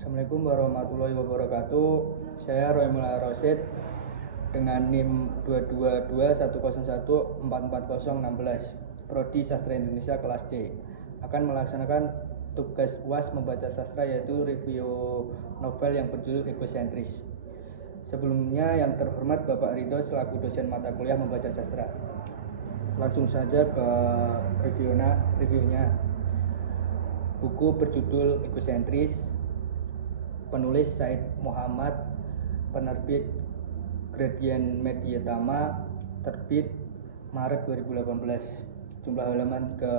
Assalamualaikum warahmatullahi wabarakatuh. Saya Roy Mullah Rosid dengan NIM 22210144016 Prodi Sastra Indonesia kelas C akan melaksanakan tugas UAS membaca sastra, yaitu review novel yang berjudul Egosentris. Sebelumnya yang terhormat Bapak Ridho selaku dosen mata kuliah membaca sastra. Langsung saja ke reviewnya. Buku berjudul Egosentris, penulis Said Muhammad, penerbit Gradient Media Tama, terbit Maret 2018, jumlah halaman ke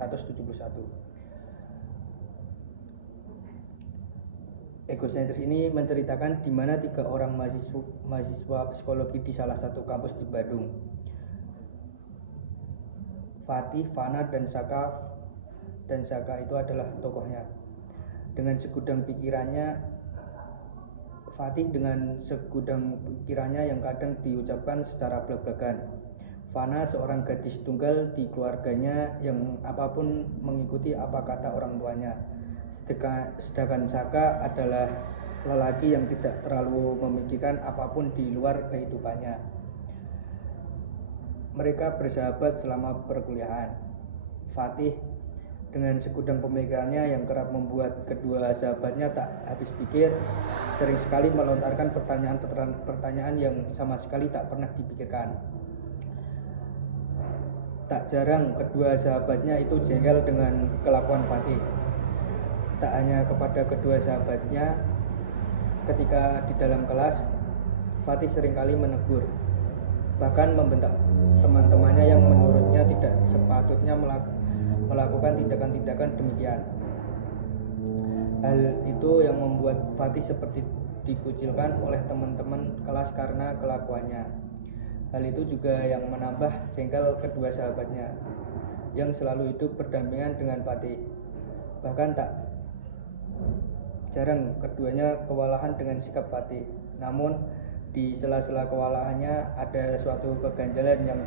171. Egosentris ini menceritakan di mana 3 orang mahasiswa psikologi di salah satu kampus di Bandung, Fatih, Fana, dan Saka itu adalah tokohnya. Dengan segudang pikirannya, Fatih dengan segudang pikirannya yang kadang diucapkan secara blak-blakan. Fana seorang gadis tunggal di keluarganya yang apapun mengikuti apa kata orang tuanya. Sedangkan Saka adalah lelaki yang tidak terlalu memikirkan apapun di luar kehidupannya. Mereka bersahabat selama perkuliahan. Fatih dengan segudang pemikirannya yang kerap membuat kedua sahabatnya tak habis pikir, sering sekali melontarkan pertanyaan yang sama sekali tak pernah dipikirkan. Tak jarang kedua sahabatnya itu jengkel dengan kelakuan Fatih. Tak hanya kepada kedua sahabatnya, ketika di dalam kelas, Fatih seringkali menegur, bahkan membentak teman-temannya yang menurutnya tidak sepatutnya melakukan tindakan-tindakan demikian. Hal itu yang membuat Fatih seperti dikucilkan oleh teman-teman kelas karena kelakuannya. Hal itu juga yang menambah jengkel kedua sahabatnya yang selalu hidup berdampingan dengan Fatih. Bahkan tak jarang keduanya kewalahan dengan sikap Fatih. Namun di sela-sela kewalahannya ada suatu keganjalan yang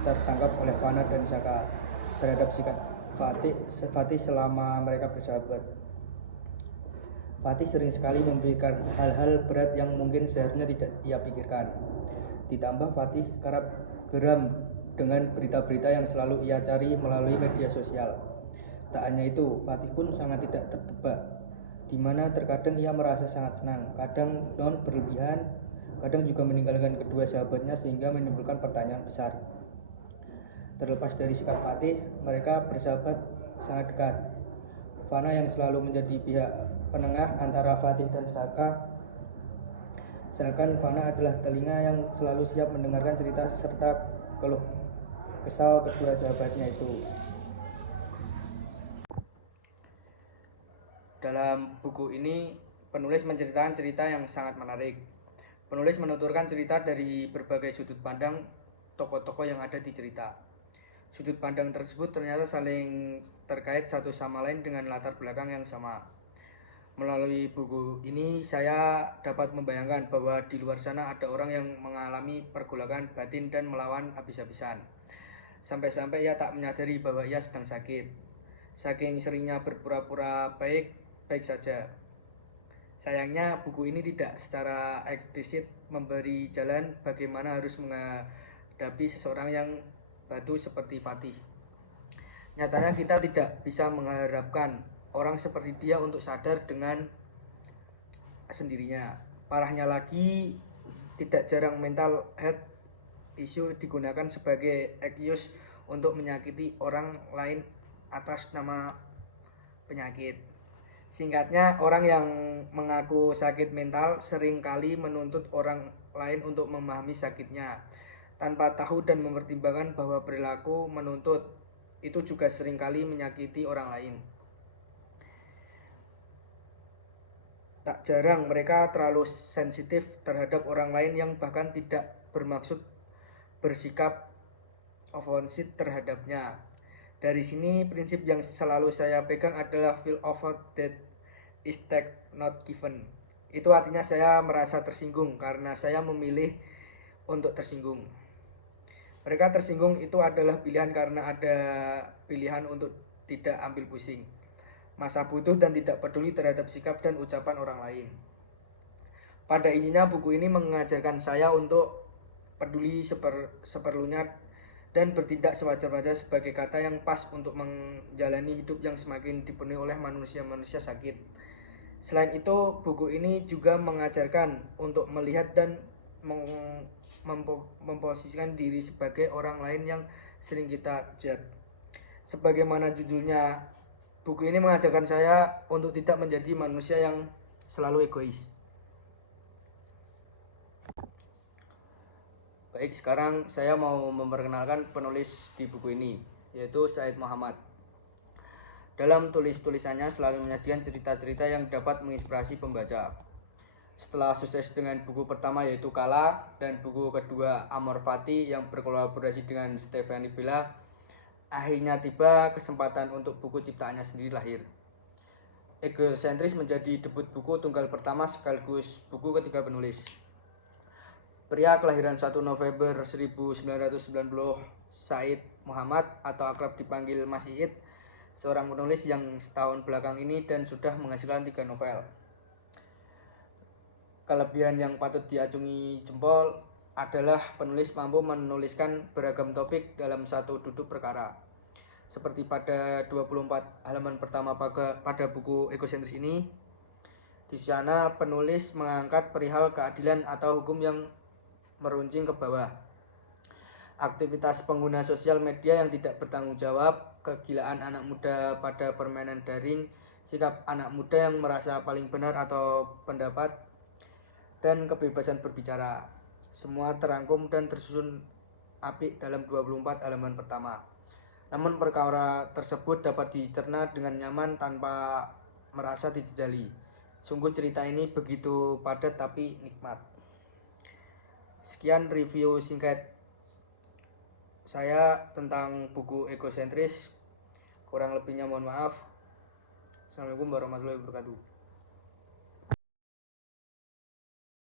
tertangkap oleh Fana dan Saka terhadap sikap Fatih selama mereka bersahabat. Fatih sering sekali memikirkan hal-hal berat yang mungkin seharusnya tidak ia pikirkan. Ditambah Fatih kerap geram dengan berita-berita yang selalu ia cari melalui media sosial. Tak hanya itu, Fatih pun sangat tidak tertebak, di mana terkadang ia merasa sangat senang, kadang berlebihan, kadang juga meninggalkan kedua sahabatnya sehingga menimbulkan pertanyaan besar. Terlepas dari sikap Fatih, mereka bersahabat sangat dekat. Fana yang selalu menjadi pihak penengah antara Fatih dan Saka, seakan Fana adalah telinga yang selalu siap mendengarkan cerita serta keluh kesal kedua sahabatnya itu. Dalam buku ini, penulis menceritakan cerita yang sangat menarik. Penulis menuturkan cerita dari berbagai sudut pandang tokoh-tokoh yang ada di cerita. Sudut pandang tersebut ternyata saling terkait satu sama lain dengan latar belakang yang sama. Melalui buku ini saya dapat membayangkan bahwa di luar sana ada orang yang mengalami pergolakan batin dan melawan habis-habisan. Sampai-sampai ia tak menyadari bahwa ia sedang sakit. Saking seringnya berpura-pura baik saja. Sayangnya buku ini tidak secara eksplisit memberi jalan bagaimana harus menghadapi seseorang yang batu seperti Fatih. Nyatanya kita tidak bisa mengharapkan orang seperti dia untuk sadar dengan sendirinya. Parahnya lagi, tidak jarang mental health issue digunakan sebagai excuse untuk menyakiti orang lain atas nama penyakit. Singkatnya, orang yang mengaku sakit mental seringkali menuntut orang lain untuk memahami sakitnya, tanpa tahu dan mempertimbangkan bahwa perilaku menuntut itu juga seringkali menyakiti orang lain. Tak jarang mereka terlalu sensitif terhadap orang lain yang bahkan tidak bermaksud bersikap ofensif terhadapnya. Dari sini prinsip yang selalu saya pegang adalah feel offered that is take not given. Itu artinya saya merasa tersinggung karena saya memilih untuk tersinggung. Mereka tersinggung itu adalah pilihan karena ada pilihan untuk tidak ambil pusing. masa butuh dan tidak peduli terhadap sikap dan ucapan orang lain. Pada intinya buku ini mengajarkan saya untuk peduli seperlunya dan bertindak sewajar-wajarnya sebagai kata yang pas untuk menjalani hidup yang semakin dipenuhi oleh manusia-manusia sakit. Selain itu, buku ini juga mengajarkan untuk melihat dan memposisikan diri sebagai orang lain yang sering kita judge. Sebagaimana judulnya, buku ini mengajarkan saya untuk tidak menjadi manusia yang selalu egois. Baik, sekarang saya mau memperkenalkan penulis di buku ini, yaitu Said Muhammad. Dalam tulisannya selalu menyajikan cerita-cerita yang dapat menginspirasi pembaca. Setelah sukses dengan buku pertama yaitu Kala dan buku kedua Amor Fati yang berkolaborasi dengan Stephanie Bella, akhirnya tiba kesempatan untuk buku ciptaannya sendiri lahir. Egocentris menjadi debut buku tunggal pertama sekaligus buku ketiga penulis. Pria kelahiran 1 November 1990, Said Muhammad atau akrab dipanggil Mas Iit, seorang penulis yang setahun belakang ini dan sudah menghasilkan 3 novel. Kelebihan yang patut diacungi jempol adalah penulis mampu menuliskan beragam topik dalam satu duduk perkara. Seperti pada 24 halaman pertama pada buku Egocentris ini, di sana penulis mengangkat perihal keadilan atau hukum yang meruncing ke bawah. Aktivitas pengguna sosial media yang tidak bertanggung jawab, kegilaan anak muda pada permainan daring, sikap anak muda yang merasa paling benar atau pendapat, dan kebebasan berbicara. Semua terangkum dan tersusun apik dalam 24 halaman pertama. Namun perkara tersebut dapat dicerna dengan nyaman tanpa merasa dijejali. Sungguh cerita ini begitu padat tapi nikmat. Sekian review singkat saya tentang buku Egocentris. Kurang lebihnya mohon maaf. Assalamualaikum warahmatullahi wabarakatuh.